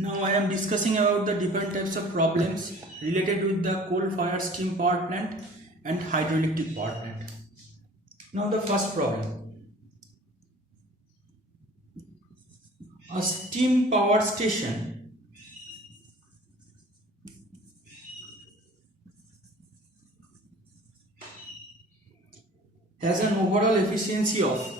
Now I am discussing about the different types of problems related with the coal-fired steam power plant and hydroelectric power plant. Now the first problem. A steam power station has an overall efficiency of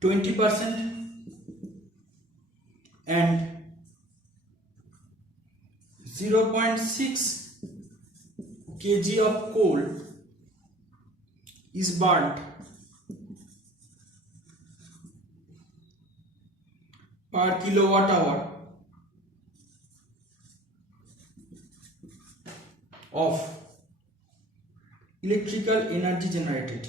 20% and 0.6 kg of coal is burnt per kilowatt hour of electrical energy generated.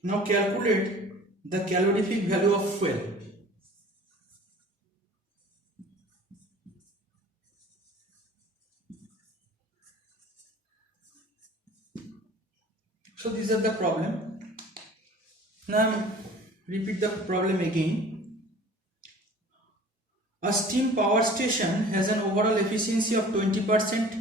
Now calculate the calorific value of fuel. So these are the problem. Now repeat the problem again. A steam power station has an overall efficiency of 20%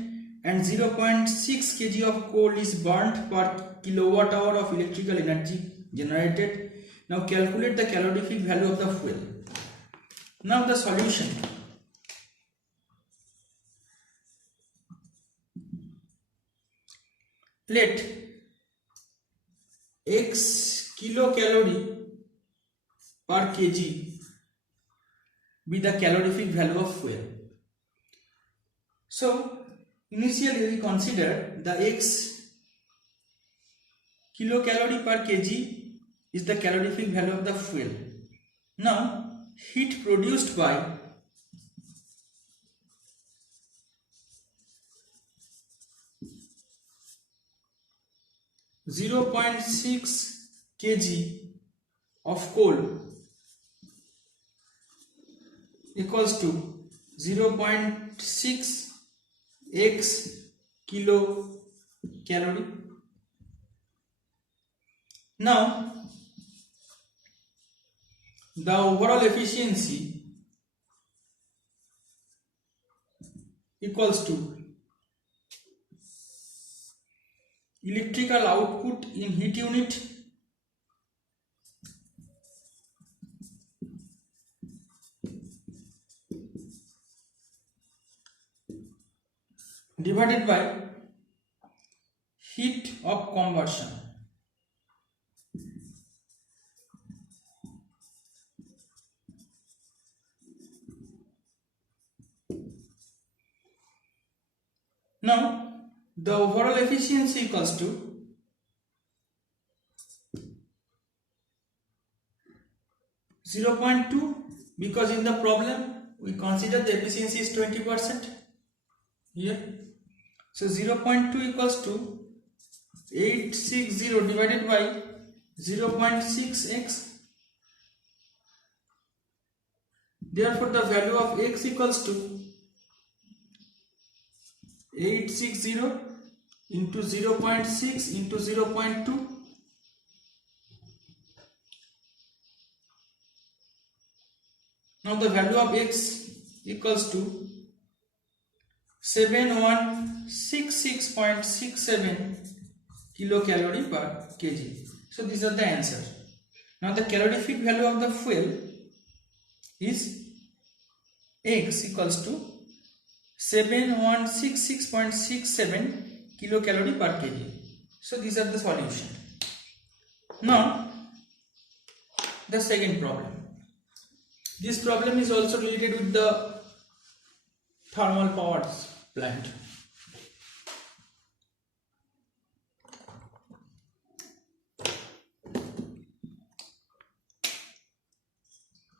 and 0.6 kg of coal is burnt per kilowatt hour of electrical energy generated. Now calculate the calorific value of the fuel. Now the solution. Let x kilocalorie per kg be the calorific value of fuel. So initially we consider the x kilocalorie per kg is the calorific value of the fuel. Now heat produced by (0.6 kg of coal equals to 0.6 x kilocalorie. Now the overall efficiency equals to electrical output in heat unit divided by heat of conversion. Now the overall efficiency equals to (0.2) because in the problem we consider the efficiency is 20% here. So 0.2 equals to 860 divided by 0.6x. Therefore the value of x equals to 860 into 0.6 into 0.2. Now the value of x equals to 7166.67 kilocalorie per kg. So these are the answers. Now the calorific value of the fuel is x equals to 7166.67 kilocalorie per kg. So these are the solution. Now the second problem. This problem is also related with the thermal power plant.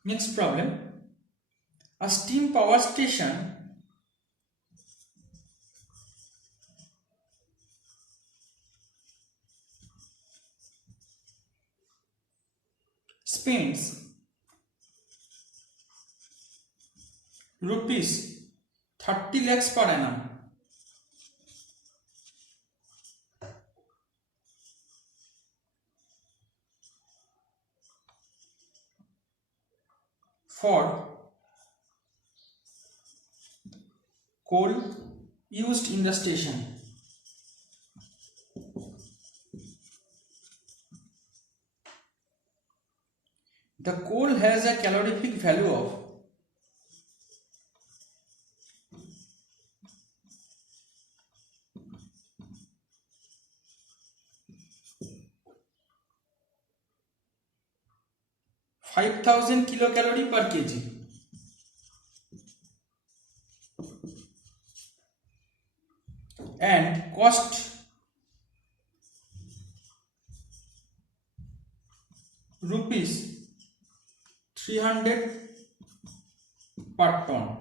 Next problem. A steam power station spends rupees 30 lakhs per annum for coal used in the station. The coal has a calorific value of 5000 kilocalorie per kg and cost rupees 300 per ton.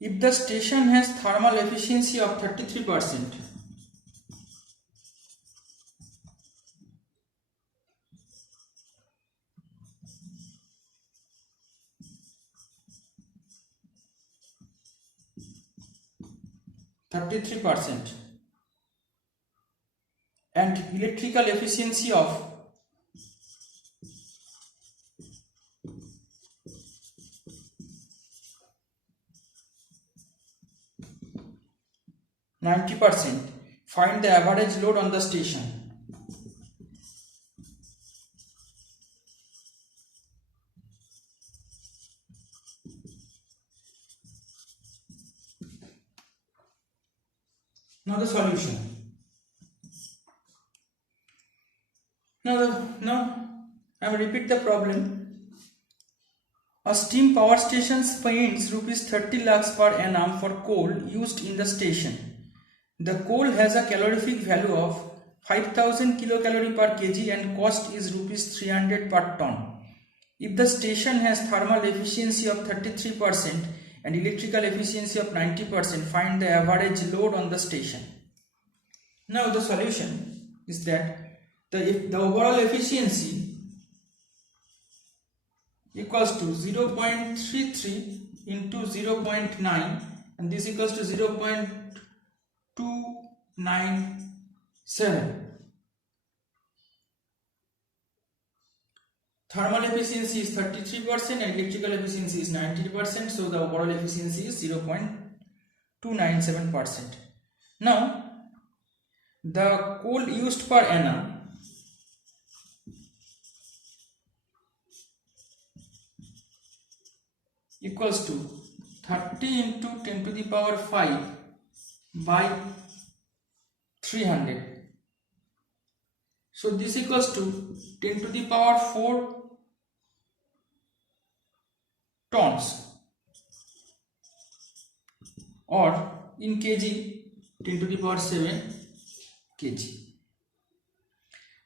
If the station has thermal efficiency of 33%, and electrical efficiency of 90%, find the average load on the station. Now the solution. Now I will repeat the problem. A steam power station spends rupees 30 lakhs per annum for coal used in the station. The coal has a calorific value of 5000 kilocalorie per kg and cost is rupees 300 per ton. If the station has thermal efficiency of 33% and electrical efficiency of 90%, find the average load on the station. Now the solution is that the overall efficiency equals to 0.33 into 0.9 and this equals to 0.297. Thermal efficiency is 33% and electrical efficiency is 90%, so the overall efficiency is 0.297%. Now the coal used per annum equals to 30 into 10 to the power 5 by 300. So this equals to 10 to the power 4 tons or in kg 10 to the power 7 kg.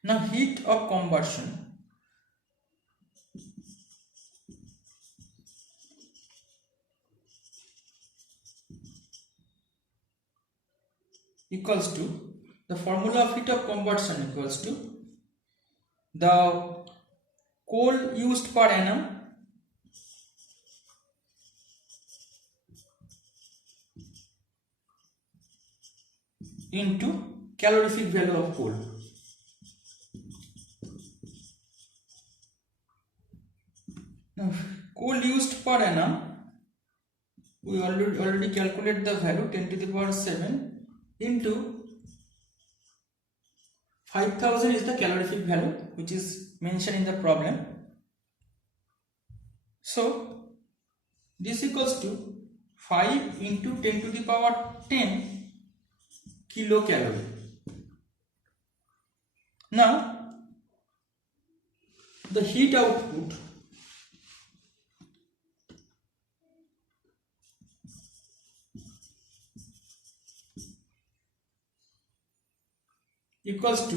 Now heat of conversion equals to, the formula of heat of conversion equals to the coal used per annum into calorific value of coal. Now coal used per annum, we already calculate the value 10 to the power 7 into 5000 is the calorific value which is mentioned in the problem. So this equals to 5 into 10 to the power 10 kilocalorie. Now the heat output equals to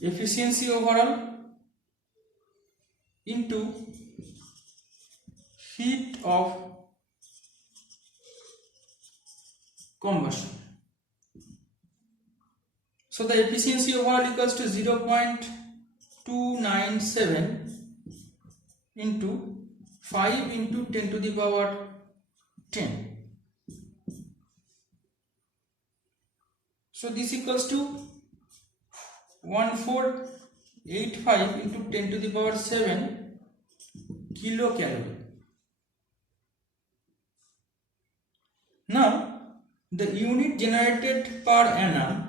efficiency overall into heat of conversion. So the efficiency overall equals to 0.297 297 into 5 into 10 to the power 10. So this equals to 1485 into 10 to the power 7 kilocalorie. Now the unit generated per annum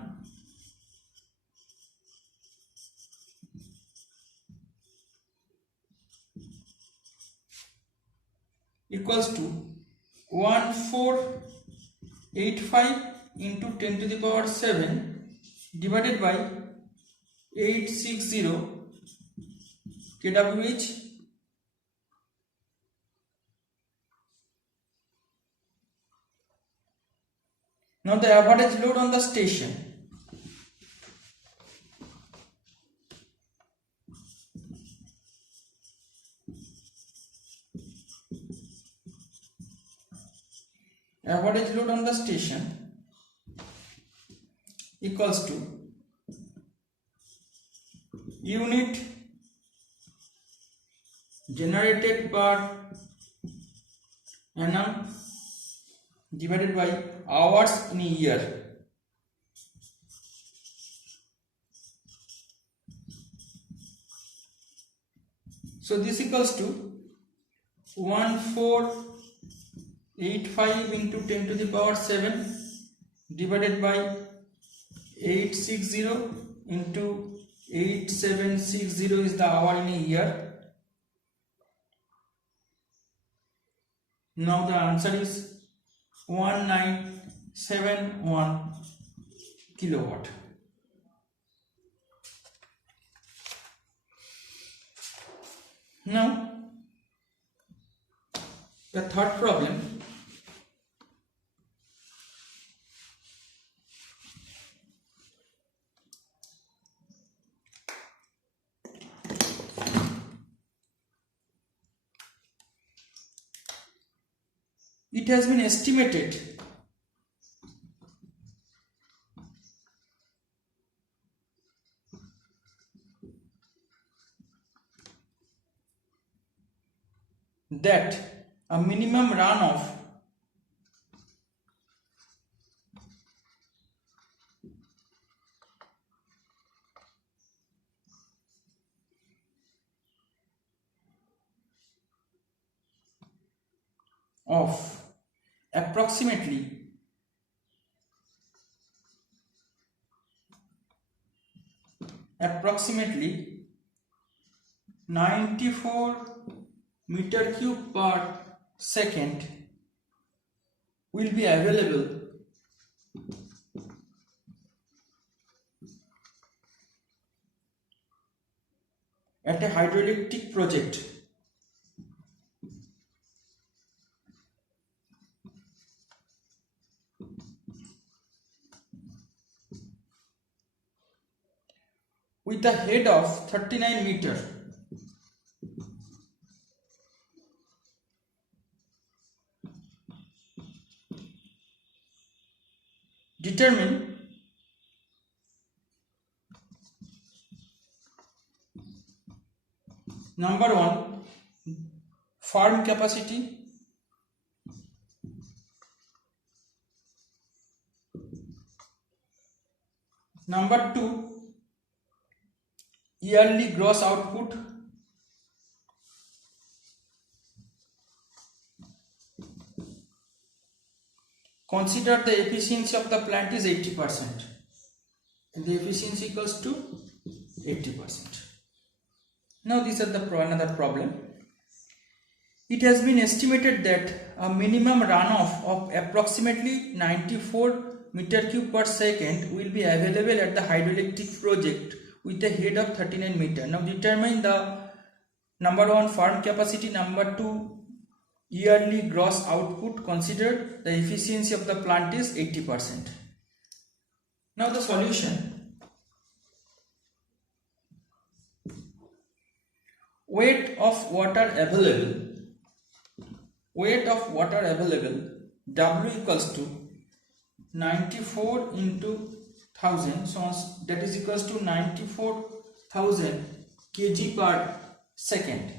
equals to 1485 into 10 to the power 7 divided by 860 kWh. Now the average load on the station. Average load on the station equals to unit generated per annum divided by hours in a year. So this equals to 1485 into 10 to the power 7 divided by 860 into 8760 is the hour in a year. Now the answer is 1971 kilowatt. Now the third problem. It has been estimated that a minimum runoff of approximately 94 meter cube per second will be available at a hydroelectric project with a head of 39 meter. Determine number 1 farm capacity, number 2 yearly gross output, consider the efficiency of the plant is 80% and the efficiency equals to 80%. Now these are the another problem. It has been estimated that a minimum runoff of approximately 94 meter cube per second will be available at the hydroelectric project with a head of 39 meter. Now determine the number 1 farm capacity, number 2 yearly gross output, consider the efficiency of the plant is 80%. Now the solution. Weight of water available, W equals to 94 into 1000, so that is equals to 94,000 kg per second.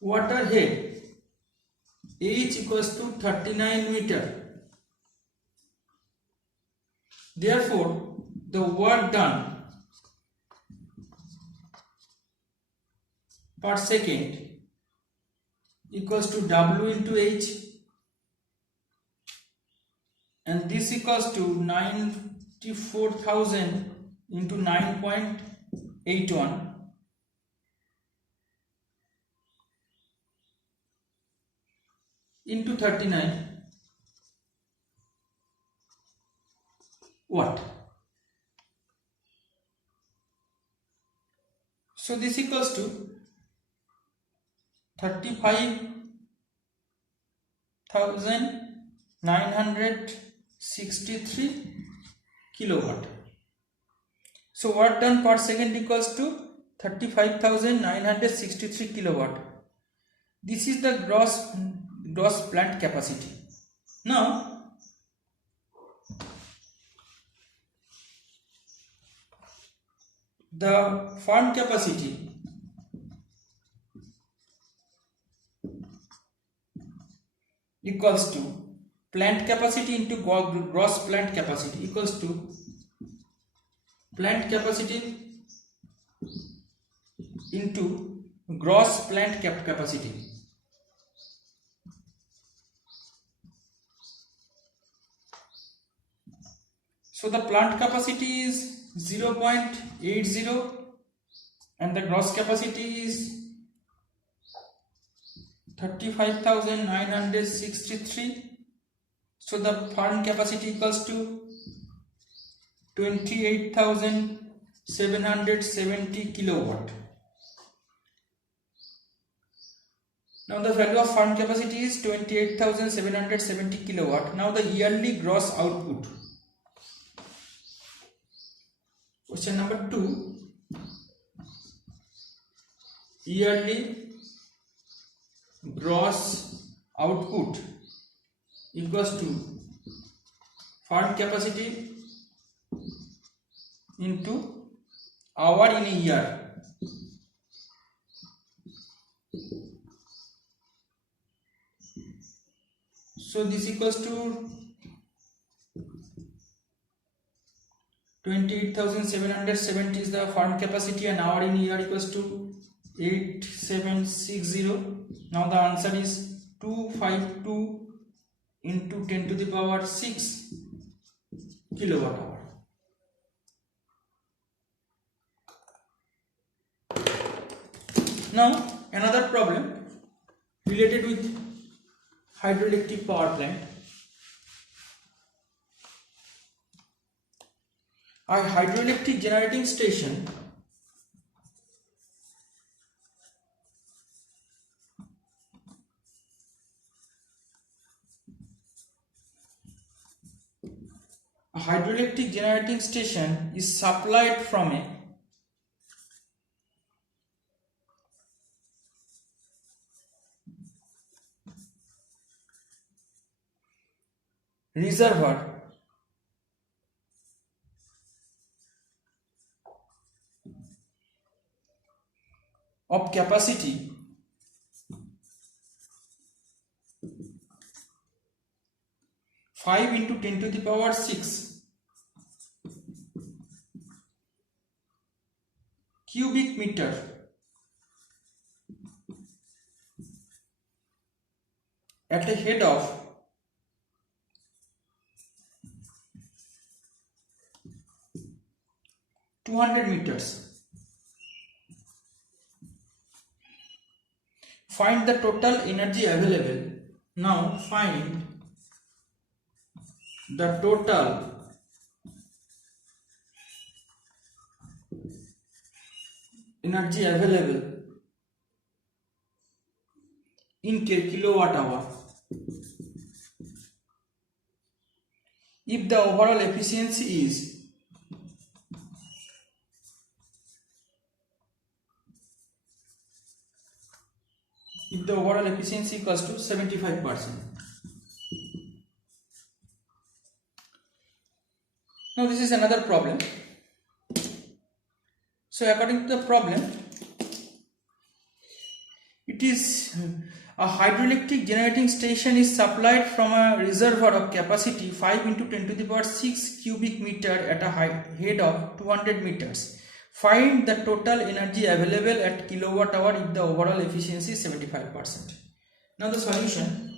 Water head H equals to 39 meter. Therefore, the work done per second equals to W into H, and this equals to 94,000 into 9.81 into 39 watt. So this equals to 35,963 kilowatt. So work done per second equals to 35,963 kilowatt. This is the gross plant capacity. Now the farm capacity equals to plant capacity into gross plant capacity equals to plant capacity into gross plant capacity. So the plant capacity is 0.80 and the gross capacity is 35,963. So the farm capacity equals to 28,770 kilowatt. Now the value of farm capacity is 28,770 kilowatt. Now the yearly gross output. Question number 2. Yearly gross output equals to farm capacity into hour in a year. So this equals to 28,770 is the farm capacity and hour in a year equals to 8760. Now the answer is 252 into 10 to the power 6 kilowatt hour. Now another problem related with hydroelectric power plant. A hydroelectric generating station is supplied from a reservoir of capacity 5 into 10 to the power 6 cubic meter at a head of 200 meters. Find the total energy available. Now find the total energy available in kilowatt hour if the overall efficiency is equals to 75%. Now this is another problem. So according to the problem, it is a hydroelectric generating station is supplied from a reservoir of capacity 5 into 10 to the power 6 cubic meter at a head of 200 meters. Find the total energy available at kilowatt hour if the overall efficiency is 75%. Now the solution.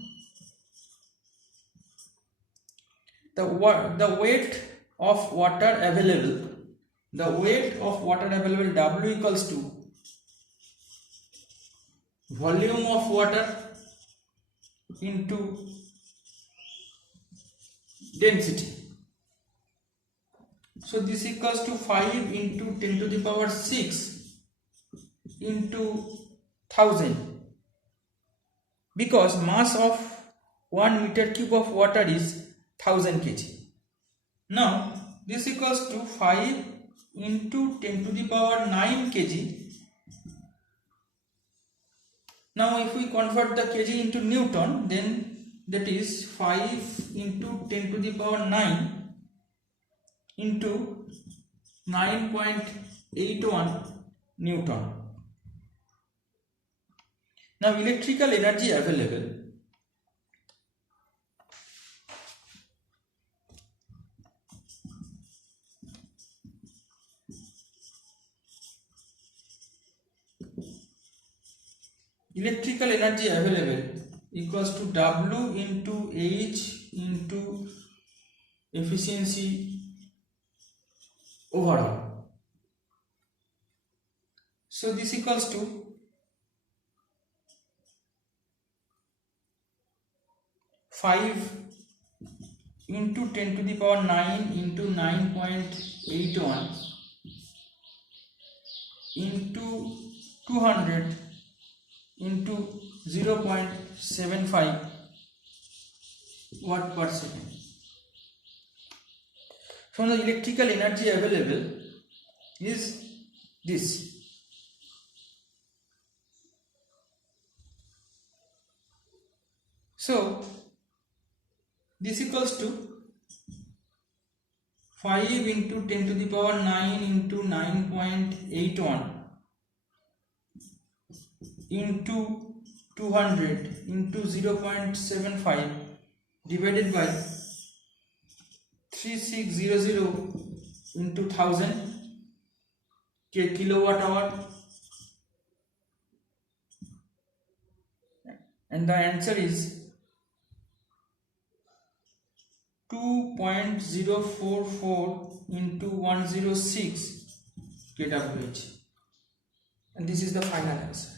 The weight of water available. The weight of water available, W equals to volume of water into density. So this equals to 5 into 10 to the power 6 into 1000, because mass of 1 meter cube of water is 1000 kg. Now this equals to 5 into 10 to the power 9 kg. Now if we convert the kg into Newton, then that is 5 into 10 to the power 9 into 9.81 Newton. Now electrical energy available. Electrical energy available equals to W into H into efficiency overall. So this equals to 5 into 10 to the power 9 into 9.81 into 200 into 0.75 watt per second. So the electrical energy available is this. So this equals to 5 into 10 to the power 9 into 9.81 into 200 into 0.75 divided by 3600 into 1000 kilowatt hour, and the answer is 2.044 into 106 kWh, and this is the final answer.